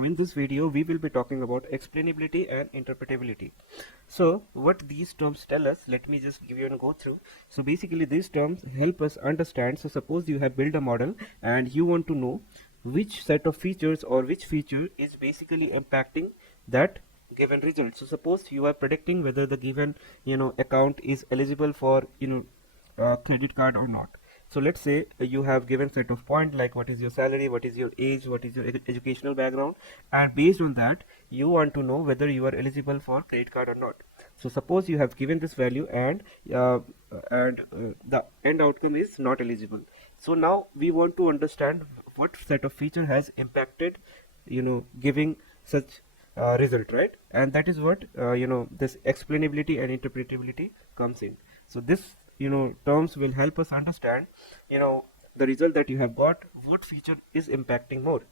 Now in this video we will be talking about explainability and interpretability. So what these terms tell us, let me just give you a go through. So basically these terms help us understand. So suppose you have built a model and you want to know which set of features or which feature is basically impacting that given result. So suppose you are predicting whether the given account is eligible for credit card or not. So let's say you have given set of point like what is your salary, what is your age, what is your educational background, and based on that you want to know whether you are eligible for credit card or not. So suppose you have given this value and the end outcome is not eligible. So now we want to understand what set of feature has impacted giving such result, right? And that is what this explainability and interpretability comes in. So this terms will help us understand the result that you have got, what feature is impacting more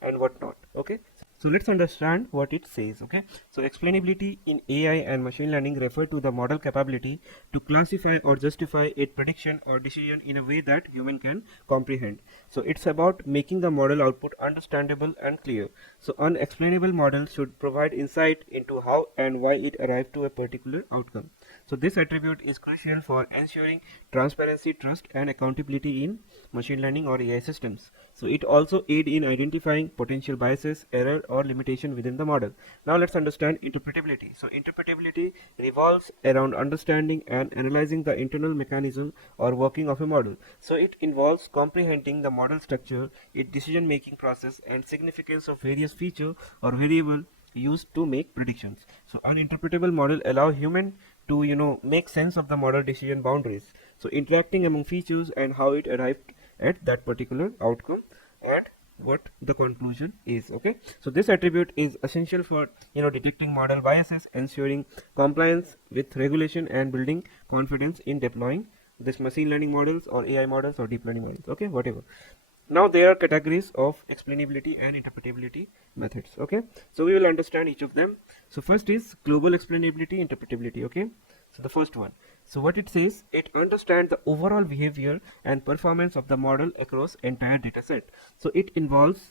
and what not. Okay, so let's understand what it says. Okay, so explainability in AI and machine learning refer to the model capability to classify or justify a prediction or decision in a way that human can comprehend. So it's about making the model output understandable and clear. So unexplainable model should provide insight into how and why it arrived to a particular outcome. So this attribute is crucial for ensuring transparency, trust and accountability in machine learning or AI systems. So it also aids in identifying potential biases, error or limitation within the model. Now let's understand interpretability. So interpretability revolves around understanding and analyzing the internal mechanism or working of a model. So it involves comprehending the model structure, its decision making process and significance of various feature or variable used to make predictions. So uninterpretable model allow human to make sense of the model decision boundaries, so interacting among features and how it arrived at that particular outcome and what the conclusion is. Okay, so this attribute is essential for detecting model biases, ensuring compliance with regulation and building confidence in deploying this machine learning models or AI models or deep learning models. Okay, whatever. Now there are categories of explainability and interpretability methods. Okay, so we will understand each of them. So first is global explainability, interpretability. Okay, so the first one, so what it says, it understands the overall behavior and performance of the model across entire data set. So it involves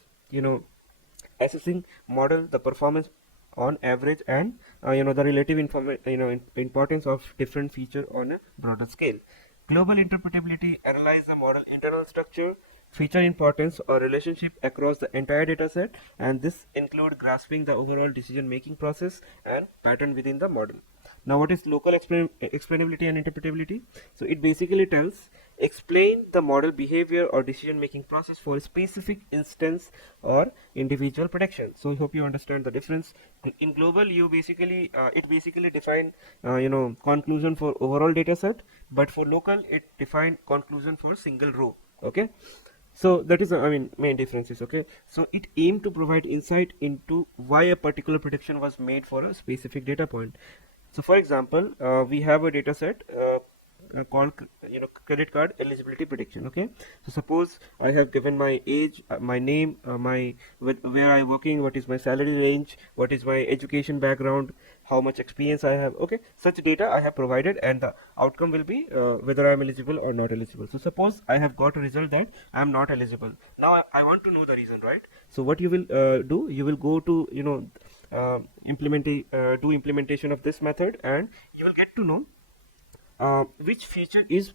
assessing model the performance on average and the relative importance of different feature on a broader scale. Global interpretability analyze the model internal structure, feature importance or relationship across the entire data set, and this include grasping the overall decision making process and pattern within the model. Now what is local explainability and interpretability? So it basically tells explain the model behavior or decision making process for a specific instance or individual prediction. So I hope you understand the difference. In global you basically it basically define conclusion for overall data set, but for local it define conclusion for single row. Okay, so that is main differences. Okay, so it aimed to provide insight into why a particular prediction was made for a specific data point. So for example, we have a data set called credit card eligibility prediction. Okay, so suppose I have given my age, my name, where I working, what is my salary range, what is my education background, how much experience I have. Okay, such data I have provided and the outcome will be whether I am eligible or not eligible. So suppose I have got a result that I am not eligible. Now I want to know the reason, right? So what you will do, you will go to do implementation of this method and you will get to know which feature is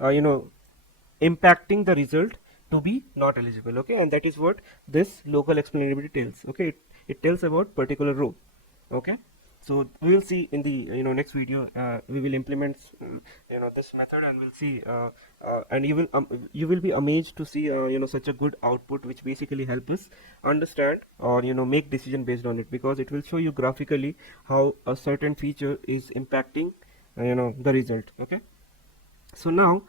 impacting the result to be not eligible. Okay, and that is what this local explainability tells. Okay, it tells about particular row. Okay, so we will see in the next video we will implement this method and we'll see and you will be amazed to see such a good output which basically help us understand or make decision based on it, because it will show you graphically how a certain feature is impacting the result. Okay, so now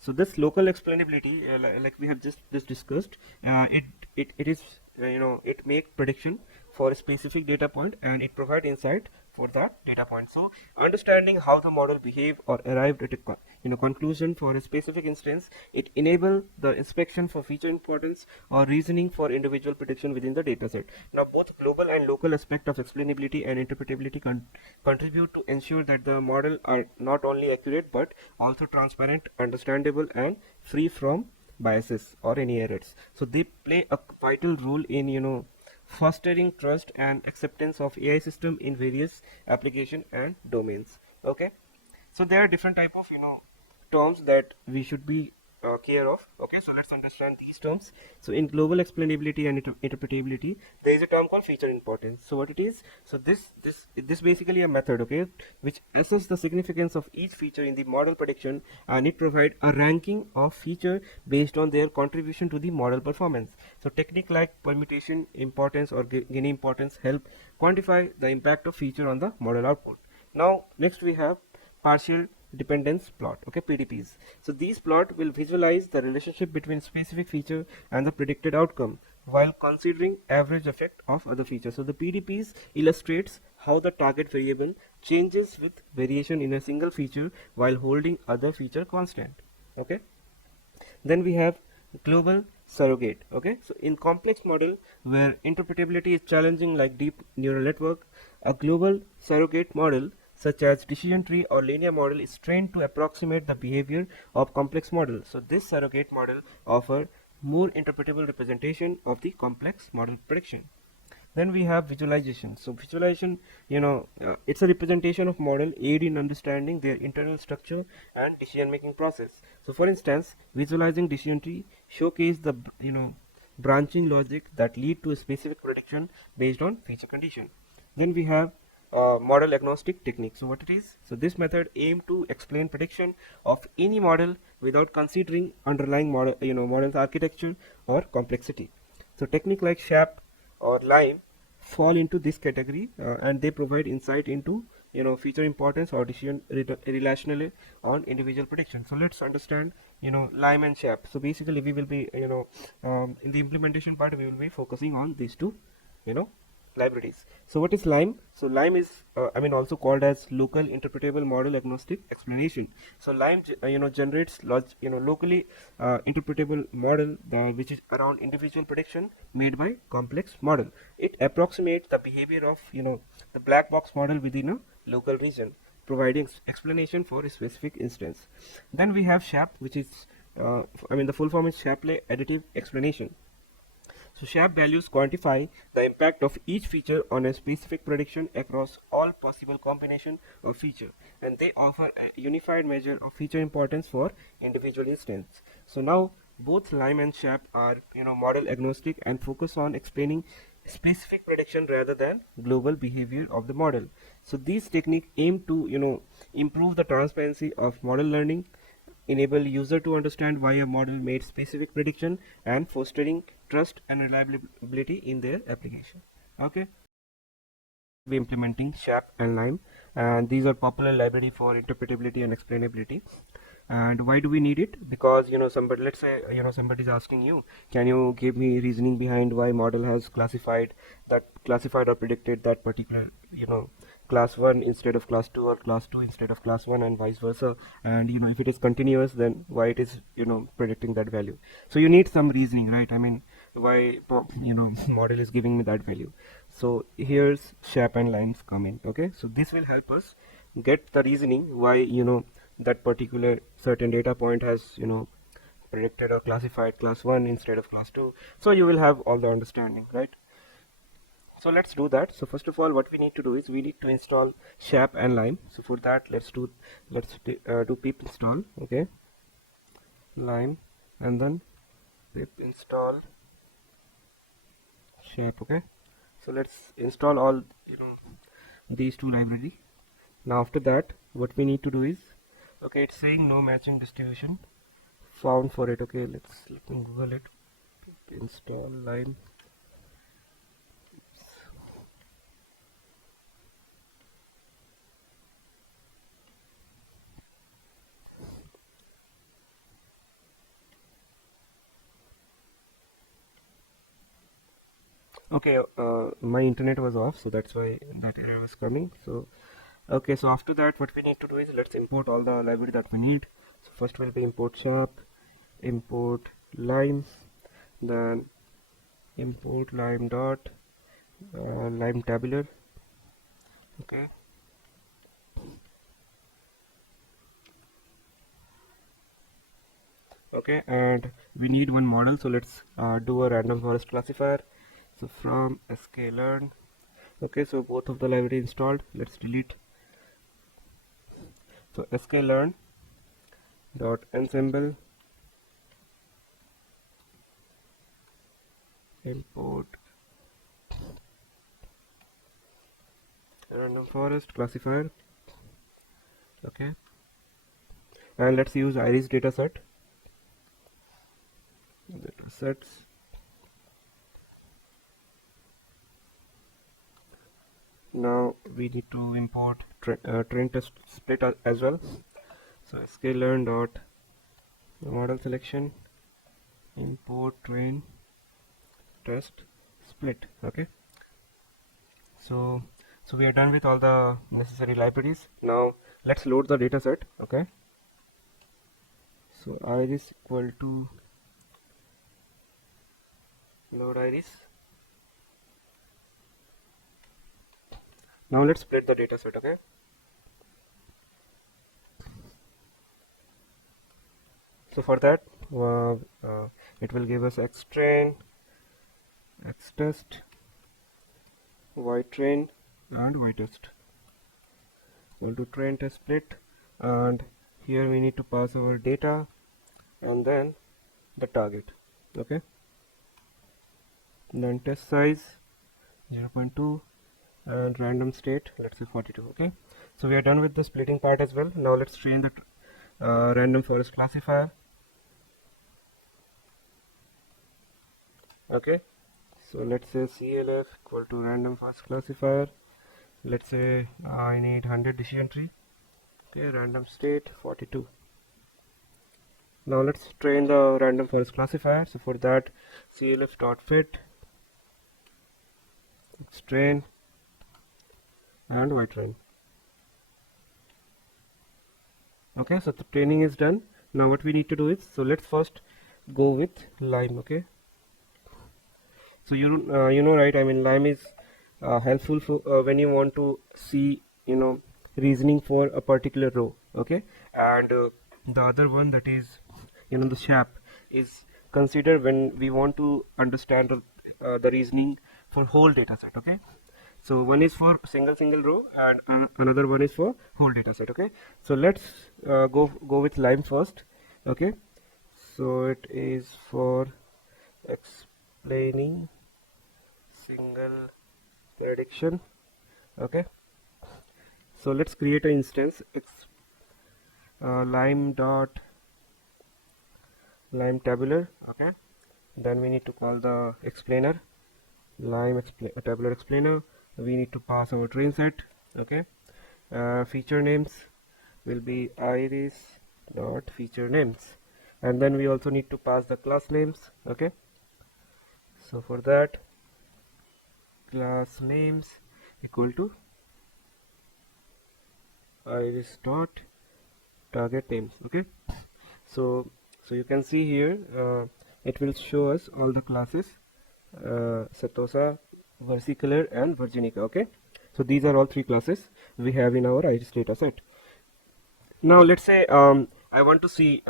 so this local explainability like we have just discussed, it is it make prediction for a specific data point and it provide insight for that data point. So understanding how the model behave or arrived at a conclusion for a specific instance, it enable the inspection for feature importance or reasoning for individual prediction within the dataset. Now both global and local aspect of explainability and interpretability contribute to ensure that the model are not only accurate but also transparent, understandable and free from biases or any errors. So they play a vital role in fostering trust and acceptance of AI system in various application and domains. Okay, so there are different type of terms that we should be care of. Okay, so let's understand these terms. So in global explainability and interpretability, there is a term called feature importance. So what it is, so this basically a method, okay, which assesses the significance of each feature in the model prediction, and it provide a ranking of feature based on their contribution to the model performance. So technique like permutation importance or Gini importance help quantify the impact of feature on the model output. Now next we have partial dependence plot, okay, PDPs. So these plot will visualize the relationship between specific feature and the predicted outcome while considering average effect of other features. So the PDPs illustrates how the target variable changes with variation in a single feature while holding other feature constant. Okay, then we have global surrogate. Okay, so in complex model where interpretability is challenging like deep neural network, a global surrogate model such as decision tree or linear model is trained to approximate the behavior of complex model. So this surrogate model offer more interpretable representation of the complex model prediction. Then we have visualization. So visualization, it's a representation of model aid in understanding their internal structure and decision making process. So for instance, visualizing decision tree showcase the branching logic that lead to a specific prediction based on feature condition. Then we have model agnostic technique. So what it is, so this method aim to explain prediction of any model without considering underlying model model's architecture or complexity. So technique like SHAP or LIME fall into this category, and they provide insight into feature importance or decision relationally on individual prediction. So let's understand LIME and SHAP. So basically we will be in the implementation part we will be focusing on these two you know libraries. So what is LIME? So LIME is also called as local interpretable model agnostic explanation. So LIME generates locally interpretable model which is around individual prediction made by complex model. It approximates the behavior of the black box model within a local region, providing explanation for a specific instance. Then we have SHAP, which is the full form is Shapley additive explanation. So SHAP values quantify the impact of each feature on a specific prediction across all possible combination of feature, and they offer a unified measure of feature importance for individual instance. So now both LIME and SHAP are model agnostic and focus on explaining specific prediction rather than global behavior of the model. So these techniques aim to improve the transparency of model learning, enable user to understand why a model made specific prediction, and fostering trust and reliability in their application. Okay, we implementing SHAP and LIME, and these are popular library for interpretability and explainability. And why do we need it? Because somebody, let's say somebody is asking you, can you give me reasoning behind why model has classified or predicted that particular class 1 instead of class 2 or class 2 instead of class 1 and vice versa, and if it is continuous, then why it is predicting that value. So you need some reasoning, right? Why model is giving me that value. So here's SHAP and LIMEs come in. Okay, so this will help us get the reasoning why that particular certain data point has predicted or classified class 1 instead of class 2. So you will have all the understanding, right? So let's do that. So first of all, what we need to do is we need to install SHAP and LIME. So for that, let's do pip install. Okay, LIME, and then pip install SHAP. Okay, so let's install all these two libraries. Now after that, what we need to do is, okay, it's saying no matching distribution found for it. Okay, let me Google it. Pip install LIME. Okay, my internet was off, so that's why that error was coming. So okay, so after that, what we need to do is let's import all the library that we need. So first will be import SHAP, import LIME, then import LIME dot LIME tabular. Okay, Okay, and we need one model, so let's do a random forest classifier. So from sklearn. Okay, so both of the library installed. Let's delete. So sklearn dot ensemble import random forest classifier. Okay, and let's use iris dataset. Datasets. Now we need to import train test split as well. So sklearn dot model selection import train test split. Okay, so we are done with all the necessary libraries. Now let's load the data set. Okay, so iris equal to load iris. Now let's split the data set. Okay, so for that it will give us xtrain, xtest, ytrain and ytest. We'll do train test split, and here we need to pass our data and then the target. Okay, then test size 0.2 and random state, let's say 42. Okay, so we are done with the splitting part as well. Now let's train the random forest classifier. Okay, so let's say CLF equal to random forest classifier. Let's say I need 100 decision tree. Okay, random state 42. Now let's train the random forest classifier. So for that, clf.fit xtrain and ytrain. Okay, so the training is done. Now what we need to do is, so let's first go with Lime. Okay, so you know, right, I mean, Lime is helpful for when you want to see, you know, reasoning for a particular row. Okay, and the other one, that is, you know, the SHAP, is considered when we want to understand the reasoning for whole data set. Okay, so one is for single row and another one is for whole data set. Okay, so let's go with Lime first. Okay, so it is for explaining single prediction. Okay, so let's create an instance. Lime dot Lime tabular. Okay, then we need to call the explainer Lime tabular explainer. We need to pass our train set. Okay, feature names will be iris dot feature names, and then we also need to pass the class names. Okay, so for that, class names equal to iris dot target names. Okay, so you can see here it will show us all the classes Setosa, Versicolor and Virginica. Okay, so these are all three classes we have in our iris data set. Now let's say I want to see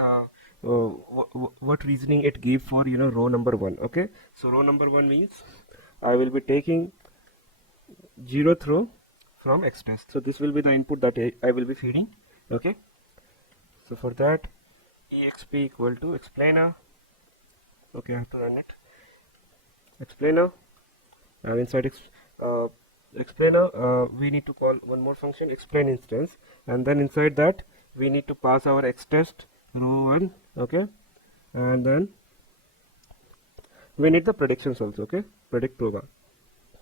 what reasoning it gave for, you know, row number 1. Okay, so row number 1 means I will be taking 0th row from xtest. So this will be the input that I will be feeding. Okay, so for that, exp equal to explainer. Okay, I have to run it. Explainer, and inside explainer we need to call one more function, explain instance, and then inside that we need to pass our xtest row 1. Okay, and then we need the predictions also. Okay, predict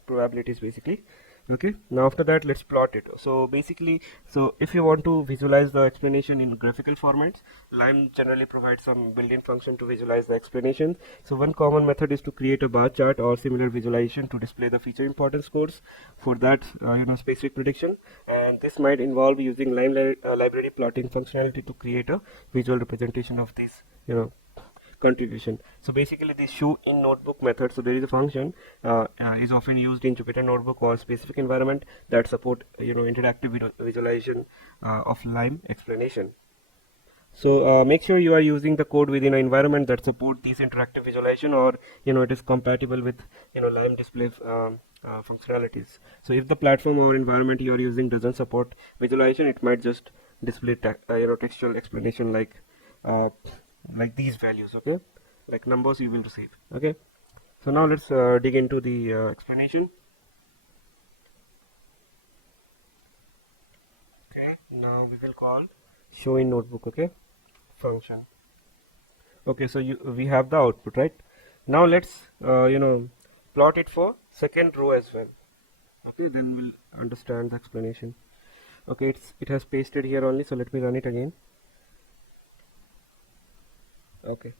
probabilities basically. Okay, now after that, let's plot it. So basically, so if you want to visualize the explanation in graphical formats, Lime generally provides some built-in function to visualize the explanation. So one common method is to create a bar chart or similar visualization to display the feature importance scores for that you know, specific prediction, and this might involve using Lime library plotting functionality to create a visual representation of this, you know, contribution. So basically, the show in notebook method, so there is a function is often used in Jupyter notebook or specific environment that support, you know, interactive visualization of Lime explanation. So make sure you are using the code within an environment that support these interactive visualization, or it is compatible with Lime display functionalities. So if the platform or environment you are using doesn't support visualization, it might just display textual explanation uh, like these values, okay, like numbers you will receive. Okay, so now let's dig into the explanation. Okay, now we will call show in notebook, okay, function. Okay, so we have the output, right? Now let's plot it for second row as well. Okay, then we'll understand the explanation. Okay, it has pasted here only, so let me run it again. Okay,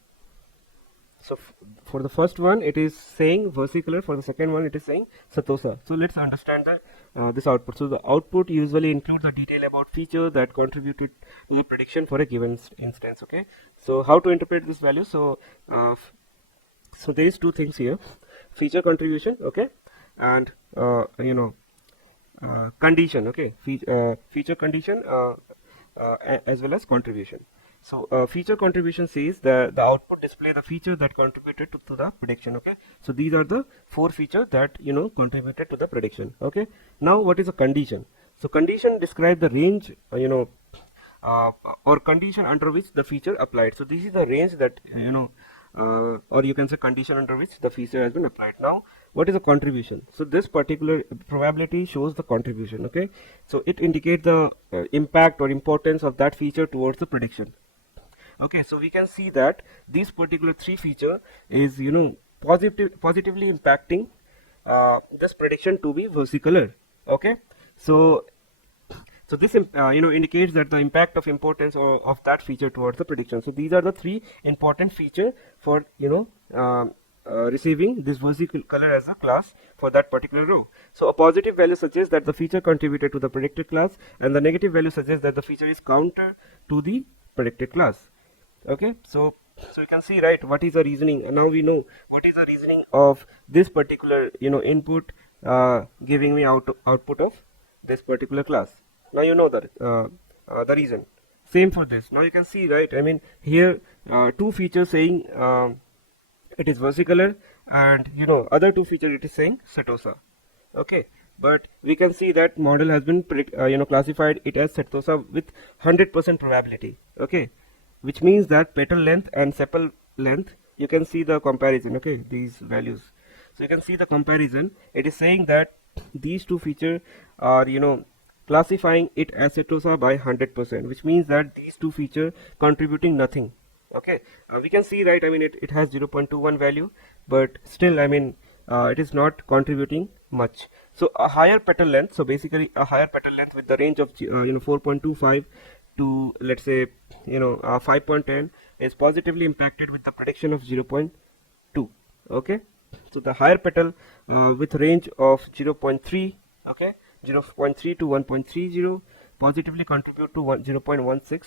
so for the first one it is saying versicolor, for the second one it is saying Satosa. So let's understand this output. So the output usually includes the detail about feature that contributed to the prediction for a given instance. Okay, so how to interpret this value? So so there is two things here: feature contribution, okay, and condition, okay, feature condition as well as contribution. So feature contribution says the output display the feature that contributed to the prediction. Okay, so these are the four features that contributed to the prediction. Okay, now what is a condition? So condition describe the range uh, or condition under which the feature applied. So this is the range that or you can say condition under which the feature has been applied. Now what is a contribution? So this particular probability shows the contribution. Okay, so it indicates the impact or importance of that feature towards the prediction. Okay, so we can see that these particular three feature is positively impacting this prediction to be versicolor. Okay, so this indicates that the impact of importance of that feature towards the prediction. So these are the three important feature for receiving this versicolor as a class for that particular row. So a positive value suggests that the feature contributed to the predicted class, and the negative value suggests that the feature is counter to the predicted class. Okay, so you can see, right, what is the reasoning. And now we know what is the reasoning of this particular input giving me output of this particular class. Now you know the reason. Same for this. Now you can see, right, I mean here two features saying it is versicolor, and other two features it is saying Satosa. Okay, but we can see that model has been classified it as Satosa with 100% probability. Okay, which means that petal length and sepal length, you can see the comparison. Okay, these values, so you can see the comparison. It is saying that these two features are classifying it as Satosa by 100%, which means that these two features contributing nothing. Okay, we can see, right, I mean it has 0.21 value, but still I mean it is not contributing much. So a higher petal length, so basically a higher petal length with the range of 4.25 to, let's say 5.10 is positively impacted with the prediction of 0.2. okay, so the higher petal with range of 0.3, okay, 0.3 to 1.30 positively contribute to 0.16,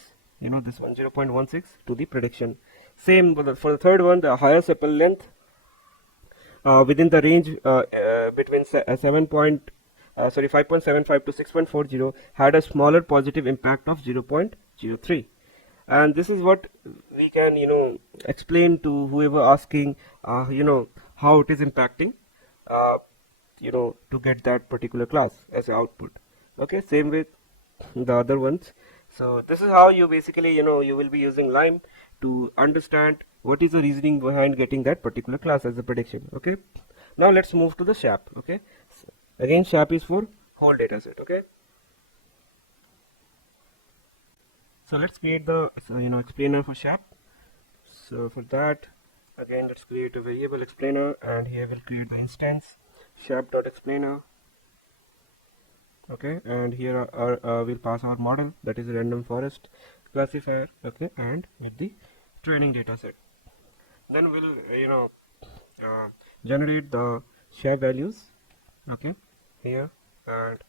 this one 0.16 to the prediction. Same for the third one, the higher sepal length within the range between 5.75 to 6.40 had a smaller positive impact of 0.03. And this is what we can explain to whoever asking how it is impacting to get that particular class as an output. Okay, same with the other ones. So this is how you basically you will be using Lime to understand what is the reasoning behind getting that particular class as a prediction. Okay, now let's move to the SHAP. Okay, so again SHAP is for whole data set. Okay, so let's create the explainer for SHAP. So for that, again let's create a variable explainer, and here we'll create the instance SHAP.explainer. Okay, and here we'll pass our model, that is a random forest classifier. Okay, and with the training data set, then we'll generate the SHAP values. Okay, here, and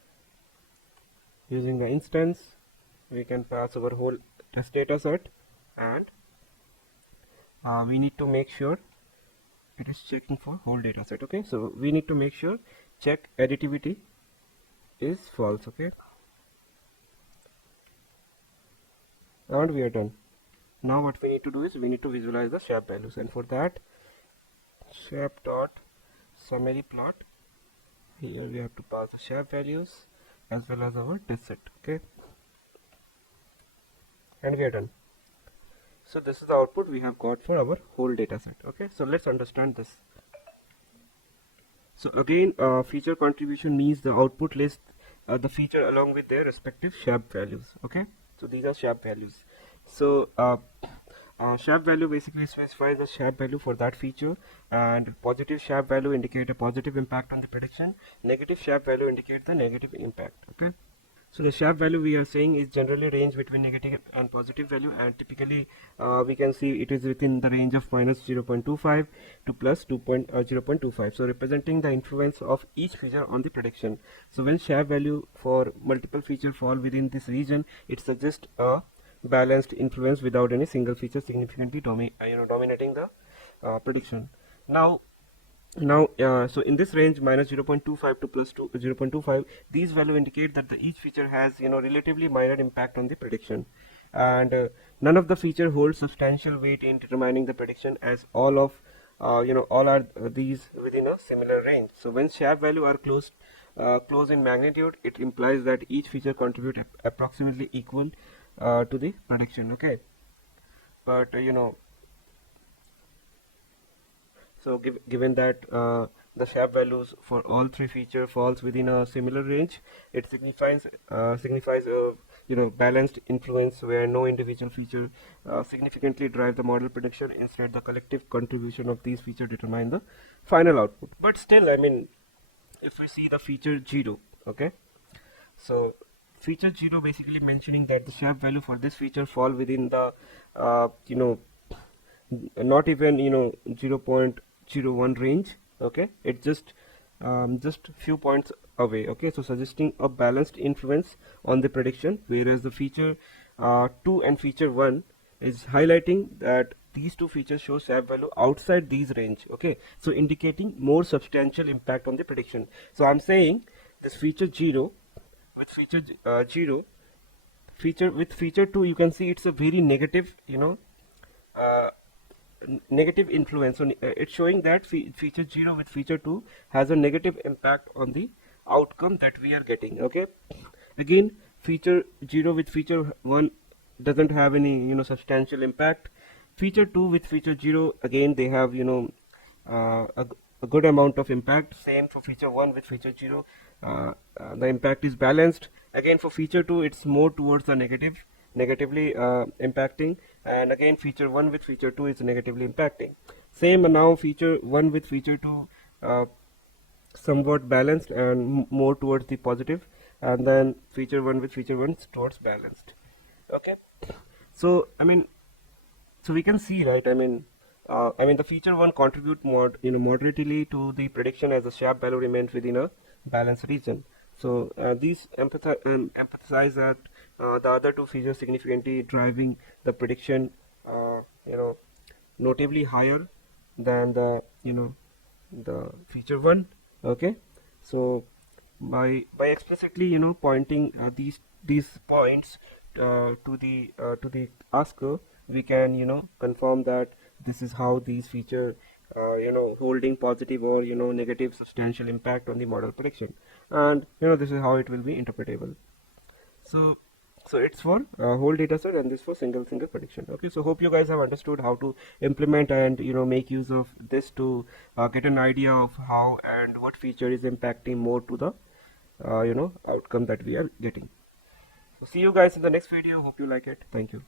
using the instance we can pass our whole test data set, and we need to make sure it is checking for whole data set. Okay, so we need to make sure check additivity is false. Okay, and we are done. Now what we need to do is we need to visualize the shape values, and for that, shape dot summary plot. Here we have to pass the shape values as well as our test set. Okay, and we are done. So this is the output we have got for our whole data set. Okay, so let's understand this. So again, feature contribution means the output lists the feature along with their respective shape values. Okay, so these are shape values. So shape value basically specifies the shape value for that feature, and positive shape value indicate a positive impact on the prediction. Negative shape value indicate the negative impact. Okay. So the shape value we are saying is generally range between negative and positive value, and typically we can see it is within the range of minus 0.25 to plus 0.25. So representing the influence of each feature on the prediction. So when shape value for multiple features fall within this region, it suggests a balanced influence without any single feature significantly dominating the prediction. Now, so in this range minus 0.25 to plus 0.25, these value indicate that each feature has relatively minor impact on the prediction, and none of the feature holds substantial weight in determining the prediction, as all are these within a similar range. So when shape value are close in magnitude, it implies that each feature contribute approximately equal to the prediction. Okay, but so given that the shape values for all three feature falls within a similar range, it signifies balanced influence where no individual feature significantly drive the model prediction. Instead, the collective contribution of these features determine the final output. But still, I mean, if we see the feature 0, okay, so feature 0 basically mentioning that the shape value for this feature fall within the not even 0.01 range. Okay, it's just few points away. Okay, so suggesting a balanced influence on the prediction, whereas the feature 2 and feature 1 is highlighting that these two features show shape value outside these range. Okay, so indicating more substantial impact on the prediction. So I'm saying this feature 0 with feature 0 feature with feature 2, you can see it's a very negative uh, negative influence. So it's showing that feature 0 with feature 2 has a negative impact on the outcome that we are getting. Okay, again feature 0 with feature 1 doesn't have any substantial impact. Feature 2 with feature 0, again they have a good amount of impact. Same for feature 1 with feature 0, the impact is balanced. Again for feature 2, it's more towards the negatively impacting, and again feature 1 with feature 2 is negatively impacting. Same now feature 1 with feature 2 somewhat balanced and more towards the positive, and then feature 1 with feature 1 towards balanced. Okay, so so we can see, right, the feature 1 contribute moderately to the prediction as the shape value remains within a balanced region. So these emphasize that the other two features significantly driving the prediction, notably higher than the feature 1. Okay, so by explicitly pointing these points to the asker, we can confirm that this is how these feature holding positive or negative substantial impact on the model prediction, and this is how it will be interpretable. So it's for whole data set, and this for single prediction. Okay, so hope you guys have understood how to implement and make use of this to get an idea of how and what feature is impacting more to the outcome that we are getting. So see you guys in the next video. Hope you like it. Thank you.